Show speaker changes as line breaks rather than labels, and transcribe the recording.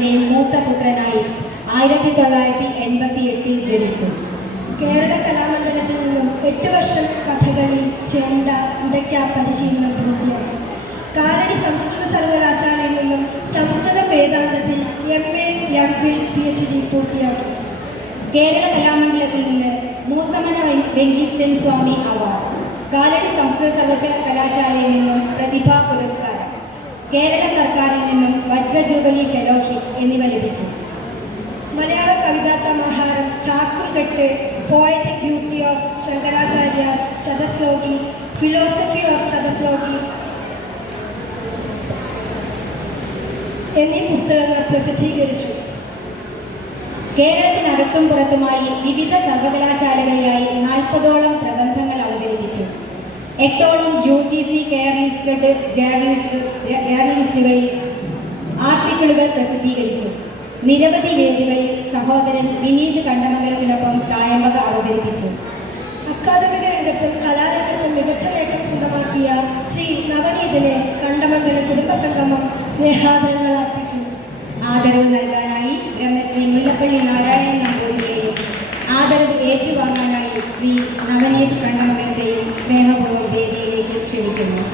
മൂത്ത പുത്രനായി ആയിരത്തി തൊള്ളായിരത്തി എൺപത്തി എട്ടിൽ ജനിച്ചു.
കേരള കലാമണ്ഡലത്തിൽ നിന്നും എട്ട് വർഷം കഥകളി ചെണ്ട ഉടയ്ക്ക പരിശീലനം പൂർത്തിയായി. കാലടി സംസ്കൃത സർവകലാശാലയിൽ നിന്നും സംസ്കൃത വേദാന്തത്തിൽ M A M Phil P H D പൂർത്തിയാക്കി.
കേരള കലാമണ്ഡലത്തിൽ നിന്ന് മൂത്തമന വെ- വെങ്കിച്ചൻ സ്വാമി അവാർഡ്. കാലടി സംസ്കൃത സർവകലാശാലയിൽ നിന്നും പ്രതിഭാ പുരസ്കാരം. കേരള സർക്കാരിൽ നിന്നും വജ്ര ഫെലോഷിപ്പ് എന്നിവ ലഭിച്ചു.
മലയാള കവിതാ സമാഹാരം ചാക്കുംകെട്ട് poetic beauty of Shankaracharya Shatashloki philosophy of Shatashloki എന്നീ പുസ്തകങ്ങൾ പ്രസിദ്ധീകരിച്ചു.
കേരളത്തിനകത്തും പുറത്തുമായി വിവിധ സർവകലാശാലകളിലായി നാൽപ്പതോളം പ്രബന്ധങ്ങൾ അവതരിപ്പിച്ചു. എട്ടോളം U G C care listed journalist ജേർണലിസ്റ്റുകളിൽ ആർട്ടിക്കിളുകൾ പ്രസിദ്ധീകരിച്ചു. നിരവധി വേദികളിൽ സഹോദരൻ വിനീത് കണ്ടമംഗലത്തിനൊപ്പം തായമ്പക അവതരിപ്പിച്ചു.
അക്കാദമിക രംഗത്തും കലാരംഗത്തും മികച്ച നേട്ടം സ്വന്തമാക്കിയ ശ്രീ നവനീതിനെ കണ്ടമംഗലം കുടുംബസംഗമം സ്നേഹാദരങ്ങൾ അർപ്പിക്കുന്നു
ആദരവ് നൽകാനായി ബ്രഹ്മശ്രീ മുല്ലപ്പള്ളി നാരായണൻ നമ്പൂതിരിയെയും ആദരവ് ഏറ്റുവാങ്ങാനായി ശ്രീ നവനീത് കണ്ടമംഗലത്തെയും സ്നേഹപൂർവം വേദിയിലേക്ക് ക്ഷണിക്കുന്നു.